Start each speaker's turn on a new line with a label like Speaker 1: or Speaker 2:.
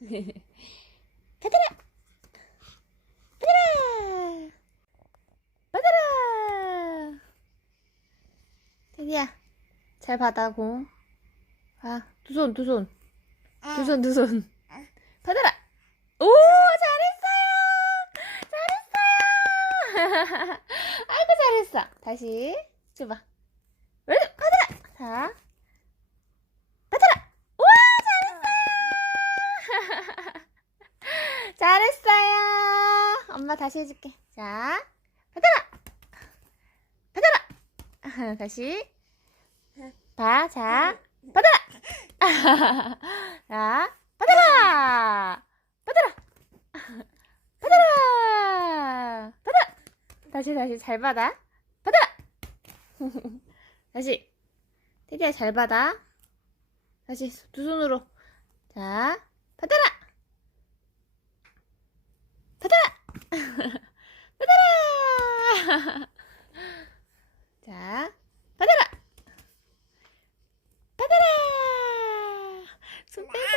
Speaker 1: 받아라! 받아라! 받아라! 테디야, 잘 받아, 공. 아, 두 손, 두 손. 두 손, 두 손. 받아라! 오, 잘했어요! 잘했어요! 아이고, 잘했어. 다시, 줘봐. 왜, 받아라! 자, 받아라! 우와, 잘했어요! 잘했어요! 엄마 다시 해줄게. 자, 받아라! 받아라! 다시. 봐, 자, 받아라! 자, 받아라! 받아라! 받아라! 받아라! 다시, 다시, 잘 받아. 받아라! 다시. 테디야, 잘 받아. 다시, 두 손으로. 자, 받아라! 받아라! 받아라! 자, 받아라! 받아라! 손 빼고